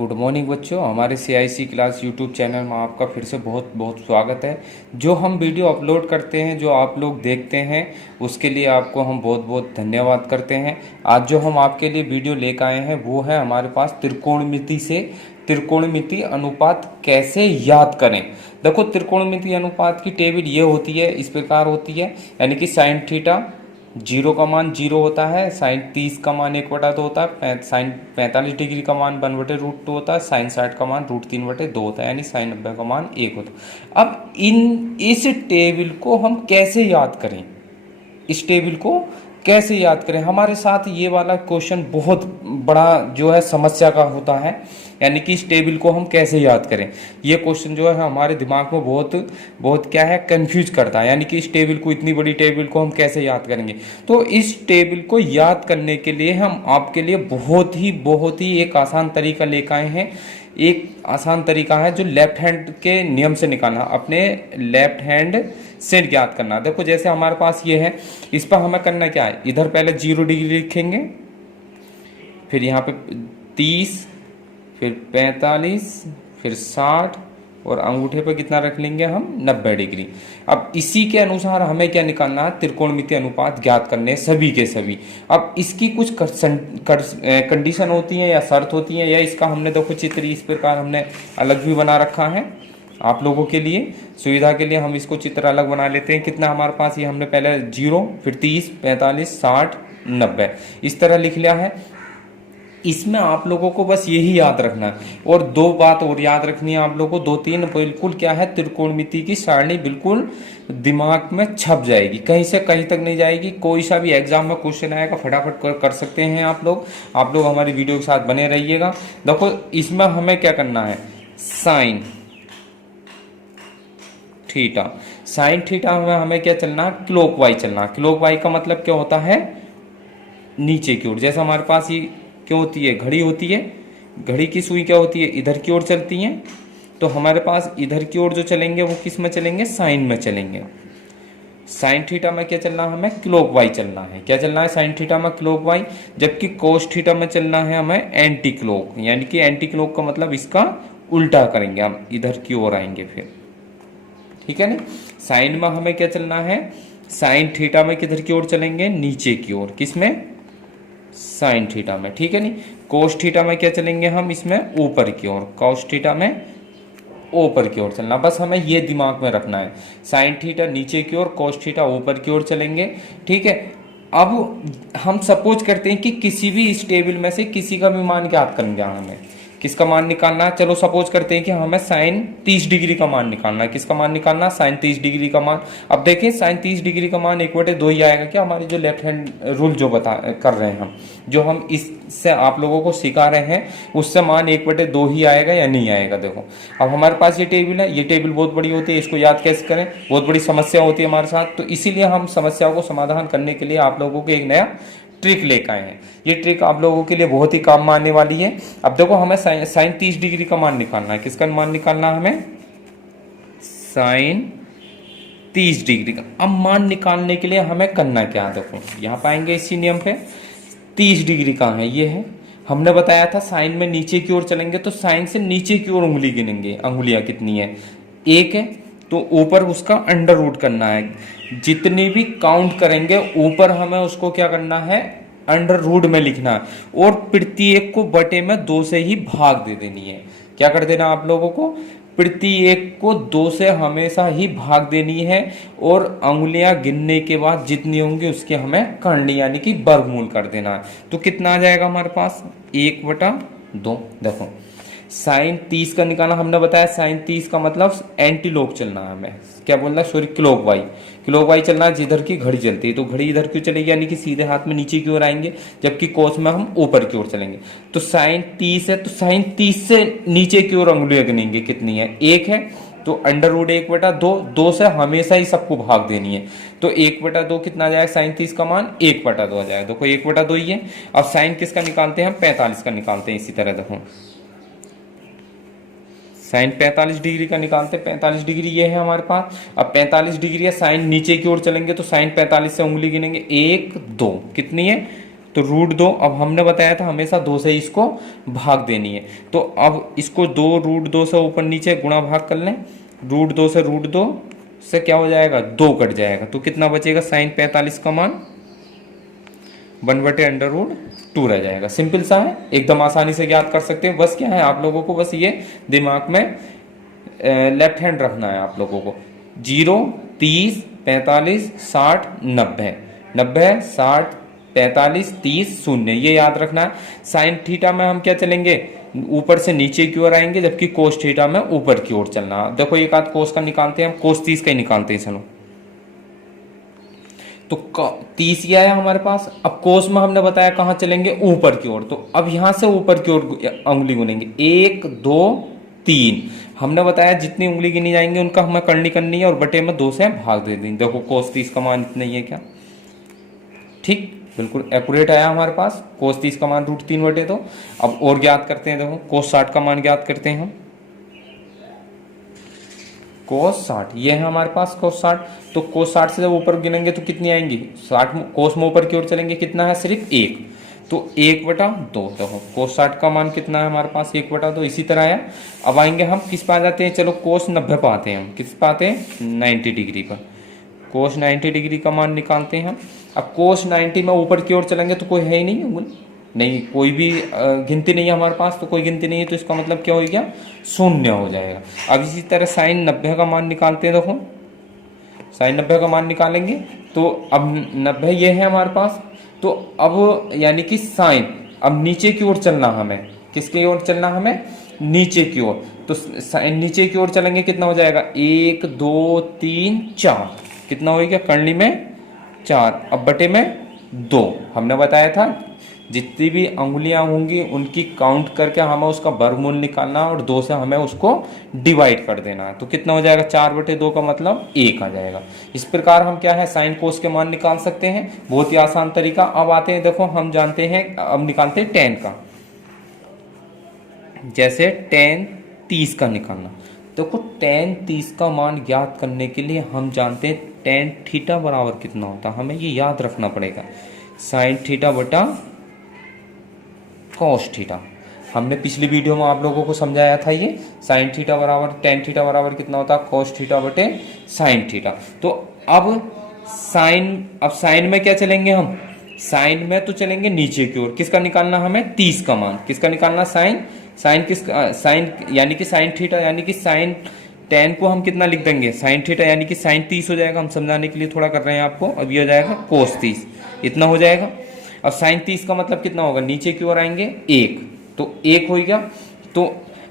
Good morning बच्चों, हमारे CIC class YouTube channel में आपका फिर से बहुत बहुत स्वागत है। जो हम वीडियो अपलोड करते हैं, जो आप लोग देखते हैं, उसके लिए आपको हम बहुत बहुत धन्यवाद करते हैं। आज जो हम आपके लिए वीडियो लेकर आए हैं वो है हमारे पास त्रिकोणमिति से त्रिकोणमिति अनुपात कैसे याद करें। देखो, त्रिकोणमिति अनुपात की टेबल ये होती है, इस प्रकार होती है, यानी कि साइन थीटा 0 का मान 0 होता है, साइन 30 का मान 1/2 होता है, साइन 45 डिग्री का मान 1/√2 होता है, साइन 60 का मान √3/2 होता है, यानी साइन 90 का मान 1 होता है। अब इस टेबल को हम कैसे याद करें, इस टेबल को कैसे याद करें। हमारे साथ ये वाला क्वेश्चन बहुत बड़ा जो है समस्या का होता है, यानी कि इस टेबल को हम कैसे याद करें। ये क्वेश्चन जो है हमारे दिमाग में बहुत बहुत क्या है, कंफ्यूज करता है, यानी कि इस टेबल को, इतनी बड़ी टेबल को हम कैसे याद करेंगे। तो इस टेबल को याद करने के लिए हम आपके लिए बहुत ही एक आसान तरीका लेकर आए हैं। एक आसान तरीका है जो लेफ्ट हैंड के नियम से निकालना, अपने लेफ्ट हैंड से ज्ञात करना। देखो, जैसे हमारे पास ये है, इस पर हमें करना क्या है, इधर पहले 0 डिग्री लिखेंगे, फिर यहाँ पे 30, फिर 45, फिर 60 और अंगूठे पर कितना रख लेंगे हम, 90 डिग्री। अब इसी के अनुसार हमें क्या निकालना है, त्रिकोणमिति अनुपात ज्ञात करने सभी के सभी। अब इसकी कुछ कंडीशन होती है या शर्त होती है, या इसका हमने देखो चित्र इस प्रकार हमने अलग भी बना रखा है आप लोगों के लिए, सुविधा के लिए हम इसको चित्र अलग बना लेते हैं। कितना हमारे पास, ये हमने पहले 0, फिर 30, 45, 60, 90 इस तरह लिख लिया है। इसमें आप लोगों को बस यही याद रखना है, और दो बात और याद रखनी है आप लोगों को, 2-3 बिल्कुल क्या है, त्रिकोणमिति की सारणी बिल्कुल दिमाग में छप जाएगी, कहीं से कहीं तक नहीं जाएगी। कोई सा भी एग्जाम में क्वेश्चन आएगा फटाफट कर सकते हैं आप लोग हमारी वीडियो के साथ बने रहिएगा। देखो, इसमें हमें क्या करना है, साइन थीटा में हमें क्या चलना है, क्लॉकवाइज चलना। क्लॉकवाइज का मतलब क्या होता है, नीचे की ओर। जैसे हमारे पास ये क्या होती है, घड़ी होती है, घड़ी की सुई क्या होती है, इधर की ओर चलती है। तो हमारे पास इधर की ओर जो चलेंगे वो किस में चलेंगे, साइन में चलेंगे। साइन थीटा में क्या चलना है, हमें क्लॉकवाइज चलना है। क्या चलना है, साइन थीटा में क्लॉकवाइज, जबकि कोस थीटा में चलना है हमें एंटी क्लॉक, यानी कि एंटी क्लॉक का मतलब इसका उल्टा करेंगे, हम इधर की ओर आएंगे फिर, ठीक है ना। साइन में हमें क्या चलना है, साइन थीटा में किधर की ओर चलेंगे, नीचे की ओर, किसमें, साइन थीटा में, ठीक है नहीं। कोस थीटा में क्या चलेंगे हम, इसमें ऊपर की ओर, कोस थीटा में ऊपर की ओर चलना। बस हमें ये दिमाग में रखना है, साइन थीटा नीचे की ओर, कोस थीटा ऊपर की ओर चलेंगे, ठीक है। अब हम सपोज करते हैं कि किसी भी इस टेबल में से किसी का भी मान ज्ञात करना है, हमें किसका मान निकालना है। चलो सपोज करते हैं कि हमें साइन 30 डिग्री का मान निकालना है। किसका मान निकालना है, साइन 30 डिग्री का मान। अब देखिए, साइन 30 डिग्री का मान 1/2 ही आएगा क्या, हमारी जो लेफ्ट हैंड रूल जो कर रहे हैं हम, जो हम इससे आप लोगों को सिखा रहे हैं, उससे मान 1/2 ही आएगा या नहीं आएगा। देखो, अब हमारे पास ये टेबल है, ये टेबल बहुत बड़ी होती है, इसको याद कैसे करें, बहुत बड़ी समस्या होती है हमारे साथ। तो इसीलिए हम समस्याओं को समाधान करने के लिए आप लोगों को एक नया ट्रिक लेकर आए हैं। ये ट्रिक आप लोगों के लिए बहुत ही काम में आने वाली है। अब देखो, हमें साइन 30 डिग्री का मान निकालना है। किसका मान निकालना है हमें, साइन 30 डिग्री का। अब मान निकालने के लिए हमें करना क्या है, देखो यहाँ पाएंगे इसी नियम पे, 30 डिग्री कहाँ है, ये है। हमने बताया था साइन में नीचे की ओर चलेंगे, तो साइन से नीचे की ओर उंगली गिनेंगे, अंगुलियां कितनी है, 1 है, तो ऊपर उसका अंडर रूट करना है। जितनी भी काउंट करेंगे ऊपर हमें उसको क्या करना है, अंडर रूट में लिखना है, और प्रत्येक को बटे में 2 से ही भाग दे देनी है। क्या कर देना आप लोगों को, प्रत्येक को 2 से हमेशा ही भाग देनी है, और अंगुलियां गिनने के बाद जितनी होंगी उसके हमें करनी, यानी कि वर्गमूल कर देना है। तो कितना आ जाएगा हमारे पास, 1/2। देखो, साइन 30 का निकालना हमने बताया, साइन 30 का मतलब एंटी लोक चलना है, हमें क्या बोलना है, सॉरी, क्लॉकवाइज चलना है। जिधर की घड़ी चलती है तो घड़ी इधर क्यों चलेगी, यानी कि सीधे हाथ में नीचे की ओर आएंगे, जबकि कोस में हम ऊपर की ओर चलेंगे। तो साइन 30 है, तो साइन 30 से नीचे की ओर अंगुलियां गिनेंगे, कितनी है, 1 है, तो अंडर रूट 1/2, 2 से हमेशा ही सबको भाग देनी है। तो 1/2 कितना आ जाएगा, साइन 30 का मान 1/2 आ जाएगा। देखो 1/2 ही है। अब साइन किसका निकालते हैं हम, 45 का निकालते हैं। इसी तरह देखो, साइन 45 डिग्री का निकालते हैं, 45 डिग्री ये है हमारे पास। अब 45 डिग्री है, साइन नीचे की ओर चलेंगे तो साइन 45 से उंगली गिनेंगे, 1 2, कितनी है, तो √2, अब हमने बताया था हमेशा 2 से इसको भाग देनी है, तो अब इसको 2 √2 से ऊपर नीचे गुणा भाग कर लें। √2 से √2 से क्या हो जाएगा, 2 कट जाएगा, तो कितना बचेगा, sin 45 का मान 1/√2 रह जाएगा। सिंपल सा है, एकदम आसानी से ज्ञात कर सकते हैं। बस क्या है, आप लोगों को बस ये दिमाग में लेफ्ट हैंड रखना है आप लोगों को। 0, 30, 45, 60, 90, 90, 60, 45, 30, 0, ये याद रखना है। साइन थीटा में हम क्या चलेंगे, ऊपर से नीचे की ओर आएंगे, जबकि कोस थीटा में ऊपर की ओर चलना। देखो एक आध कोस का निकालते हैं हम, कोस 30 का ही निकालते हैं चलो। तो 30 ही आया हमारे पास। अब कोस में हमने बताया कहाँ चलेंगे, ऊपर की ओर, तो अब यहां से ऊपर की ओर उंगली गुनेंगे, 1, 2, 3। हमने बताया जितनी उंगली गिनी जाएंगे उनका हमें करनी करनी है, और बटे में 2 से भाग दे देंगे। देखो कोस 30 का मान इतना ही है क्या, ठीक, बिल्कुल एक्यूरेट आया हमारे पास। कोस 30 का मान √3/2। अब और ज्ञात करते हैं, देखो कोस 60 का मान ज्ञात करते हैं हम। कोस 60 ये है हमारे पास, कोस 60। तो कोस 60 से जब ऊपर गिनेंगे तो कितनी आएंगी, 60 कोस में ऊपर की ओर चलेंगे, कितना है, सिर्फ 1, तो 1/2। देखो कोस 60 का मान कितना है हमारे पास, 1/2। इसी तरह है। अब आएंगे हम किस पे आ जाते हैं, चलो कोस 90 पे आते हैं हम। किस पे आते हैं, 90 डिग्री पर। कोस 90 डिग्री का मान निकालते हैं हम। अब कोस 90 में ऊपर की ओर चलेंगे तो कोई है ही नहीं उंगली, नहीं कोई भी गिनती नहीं है हमारे पास, तो कोई गिनती नहीं है, तो इसका मतलब क्या हो गया, 0 हो जाएगा। अब इसी तरह साइन 90 का मान निकालते हैं। देखो साइन 90 का मान निकालेंगे तो अब 90 ये है हमारे पास, तो अब यानी कि साइन अब नीचे की ओर चलना हमें, किसकी ओर चलना हमें, नीचे की ओर। तो साइन नीचे की ओर चलेंगे, कितना हो जाएगा, 1, 2, 3, 4, कितना हो गया, करनी में 4, अब बटे में 2। हमने बताया था जितनी भी अंगुलियां होंगी उनकी काउंट करके हमें उसका वर्गमूल निकालना और 2 से हमें उसको डिवाइड कर देना है। तो कितना हो जाएगा, 4/2 का मतलब 1 आ जाएगा। इस प्रकार हम क्या है, साइन कोस के मान निकाल सकते हैं, बहुत ही आसान तरीका। अब आते हैं, देखो हम जानते हैं, अब निकालते हैं tan का। जैसे tan 30 का निकालना, देखो tan 30 का मान ज्ञात करने के लिए हम जानते हैं tan थीटा बराबर कितना होता है, हमें ये याद रखना पड़ेगा, साइन थीटा बटा कॉस थीटा। हमने पिछली वीडियो में आप लोगों को समझाया था ये, साइन थीटा बराबर tan थीटा बराबर कितना होता है, कॉस थीटा बटे साइन थीटा। तो अब साइन में क्या चलेंगे हम, साइन में तो चलेंगे नीचे की ओर। किसका निकालना हमें, 30 का मान। किसका निकालना, साइन यानी कि साइन थीटा, यानी कि साइन tan को हम कितना लिख देंगे, साइन थीटा, यानी कि साइन 30 हो जाएगा। हम समझाने के लिए थोड़ा कर रहे हैं आपको। अब ये हो जाएगा कोस 30, इतना हो जाएगा। अब साइन 30 का मतलब कितना होगा, नीचे की ओर आएंगे 1, तो 1 हो गया। तो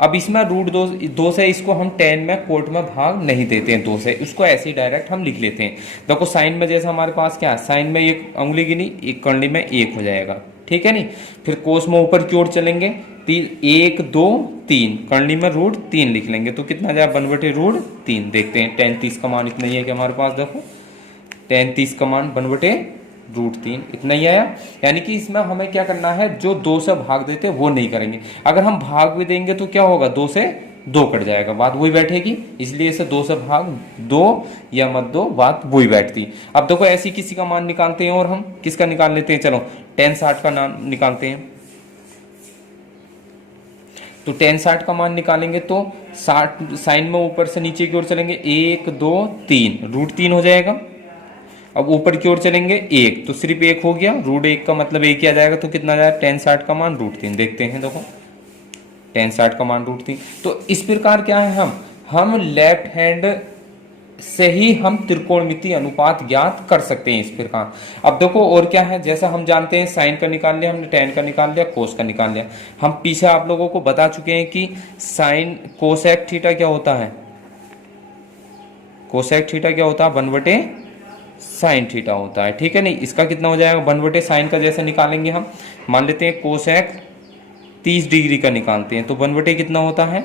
अब इसमें √2 से इसको हम tan में कोट में भाग नहीं देते हैं, 2 से इसको ऐसे ही डायरेक्ट हम लिख लेते हैं। देखो साइन में जैसे हमारे पास क्या है, साइन में एक उंगली गिनी, एक करनी में 1 हो जाएगा, ठीक है नहीं। फिर कोस में ऊपर की ओर चलेंगे, 1, 2, 3, करनी में √3 लिख लेंगे, तो कितना जाए, 1/√3। देखते हैं tan 30 का मान इतना ही है कि हमारे पास, देखो tan 30 का मान 1/√3 इतना ही आया। यानी कि इसमें हमें क्या करना है, जो 2 से भाग देते वो नहीं करेंगे। अगर हम भाग भी देंगे तो क्या होगा, 2 से 2 कट जाएगा, बात वही बैठेगी। इसलिए इसे 2 से भाग 2 या मत दो, बात वही बैठती। अब देखो ऐसी किसी का मान निकालते हैं, और हम किसका निकाल लेते हैं, चलो tan 60 का नाम निकालते हैं। तो tan 60 का मान निकालेंगे तो 60 साइन में ऊपर से नीचे की ओर चलेंगे, 1, 2, 3, √3 हो जाएगा। अब ऊपर की ओर चलेंगे 1, तो सिर्फ 1 हो गया, √1 का मतलब 1 ही आ जाएगा, तो कितना आ जाएगा, tan 60 का मान √3। देखते हैं, देखो tan 60 का मान √3। तो इस प्रकार क्या है, हम लेफ्ट हैंड से ही हम त्रिकोणमितीय अनुपात ज्ञात कर सकते हैं इस प्रकार। अब देखो और क्या है, जैसा हम जानते हैं साइन का निकाल लिया हमने, tan का निकाल लिया, कोस का निकाल लिया। हम पीछे आप लोगों को बता चुके हैं कि साइन कोसेक थीटा क्या होता है, कोसेक थीटा क्या होता है, 1/sin थीटा होता है, ठीक है नहीं। इसका कितना हो जाएगा, 1/sin का जैसे निकालेंगे हम, मान लेते हैं कोसेक 30 डिग्री का निकालते हैं, तो 1/ कितना होता है,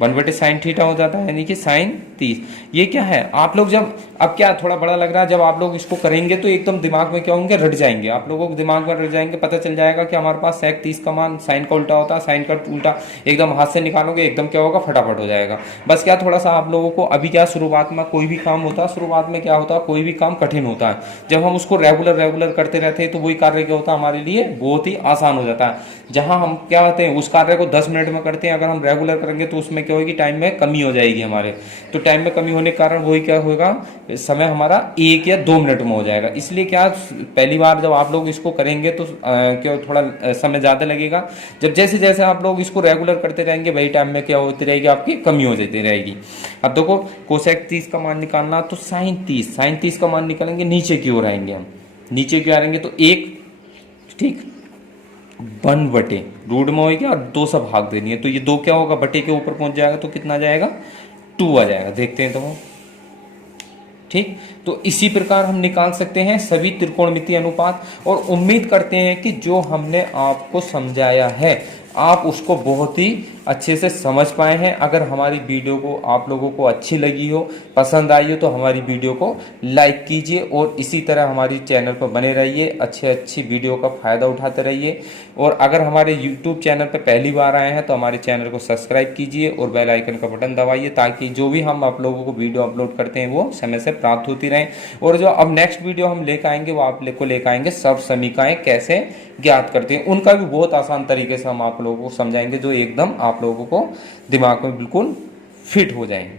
1/sin थीटा हो जाता है, यानी कि sin 30। ये क्या है, आप लोग जब, अब क्या थोड़ा बड़ा लग रहा है, जब आप लोग इसको करेंगे तो एकदम दिमाग में क्या होंगे, रट जाएंगे, आप लोगों को दिमाग में रट जाएंगे, पता चल जाएगा कि हमारे पास sec 30 का मान साइन का उल्टा होता है, साइन का उल्टा एकदम हाथ से निकालोगे, एकदम क्या होगा, फटाफट हो जाएगा। बस क्या थोड़ा सा आप लोगों को अभी क्या, शुरुआत में कोई भी काम होता है, शुरुआत में क्या होता है, कोई भी काम कठिन होता है, जब हम उसको रेगुलर रेगुलर करते रहते हैं तो वही कार्य क्या होता है, हमारे लिए बहुत ही आसान हो जाता है। जहां हम क्या होते हैं, उस कार्य को 10 मिनट में करते हैं, अगर हम रेगुलर करेंगे तो उसमें क्या होगी, टाइम में कमी हो जाएगी हमारे। तो टाइम में कमी होने के कारण वही क्या होगा, समय हमारा 1 या 2 मिनट में हो जाएगा। इसलिए क्या, पहली बार जब आप लोग इसको करेंगे तो क्या थोड़ा समय ज़्यादा लगेगा। जब जैसे जैसे आप लोग इसको रेगुलर करते रहेंगे, वही टाइम में क्या होती रहेगी, आपकी कमी हो जाती रहेगी। अब देखो, कोसेक 30 का मान निकालना, तो साइन 30 का मान निकालेंगे, नीचे की ओर आएंगे हम, नीचे की ओर आएंगे तो 1, ठीक, 1/रूट में होगी और 2 से भाग देनी है, तो ये 2 क्या होगा, बटे के ऊपर पहुंच जाएगा, तो कितना आ जाएगा, 2 आ जाएगा। देखते हैं तो हम, ठीक। तो इसी प्रकार हम निकाल सकते हैं सभी त्रिकोणमितीय अनुपात, और उम्मीद करते हैं कि जो हमने आपको समझाया है आप उसको बहुत ही अच्छे से समझ पाए हैं। अगर हमारी वीडियो को आप लोगों को अच्छी लगी हो, पसंद आई हो, तो हमारी वीडियो को लाइक कीजिए और इसी तरह हमारी चैनल पर बने रहिए, अच्छी वीडियो का फ़ायदा उठाते रहिए। और अगर हमारे यूट्यूब चैनल पर पहली बार आए हैं तो हमारे चैनल को सब्सक्राइब कीजिए और बेल आइकन का बटन दबाइए, ताकि जो भी हम आप लोगों को वीडियो अपलोड करते हैं वो समय से प्राप्त होती रहें। और जो अब नेक्स्ट वीडियो हम लेकर आएंगे वो आप को लेकर आएंगे सब समीकरणें कैसे ज्ञात करते हैं, उनका भी बहुत आसान तरीके से हम आप लोगों को समझाएंगे, जो एकदम आप लोगों को दिमाग में बिल्कुल फिट हो जाएंगे।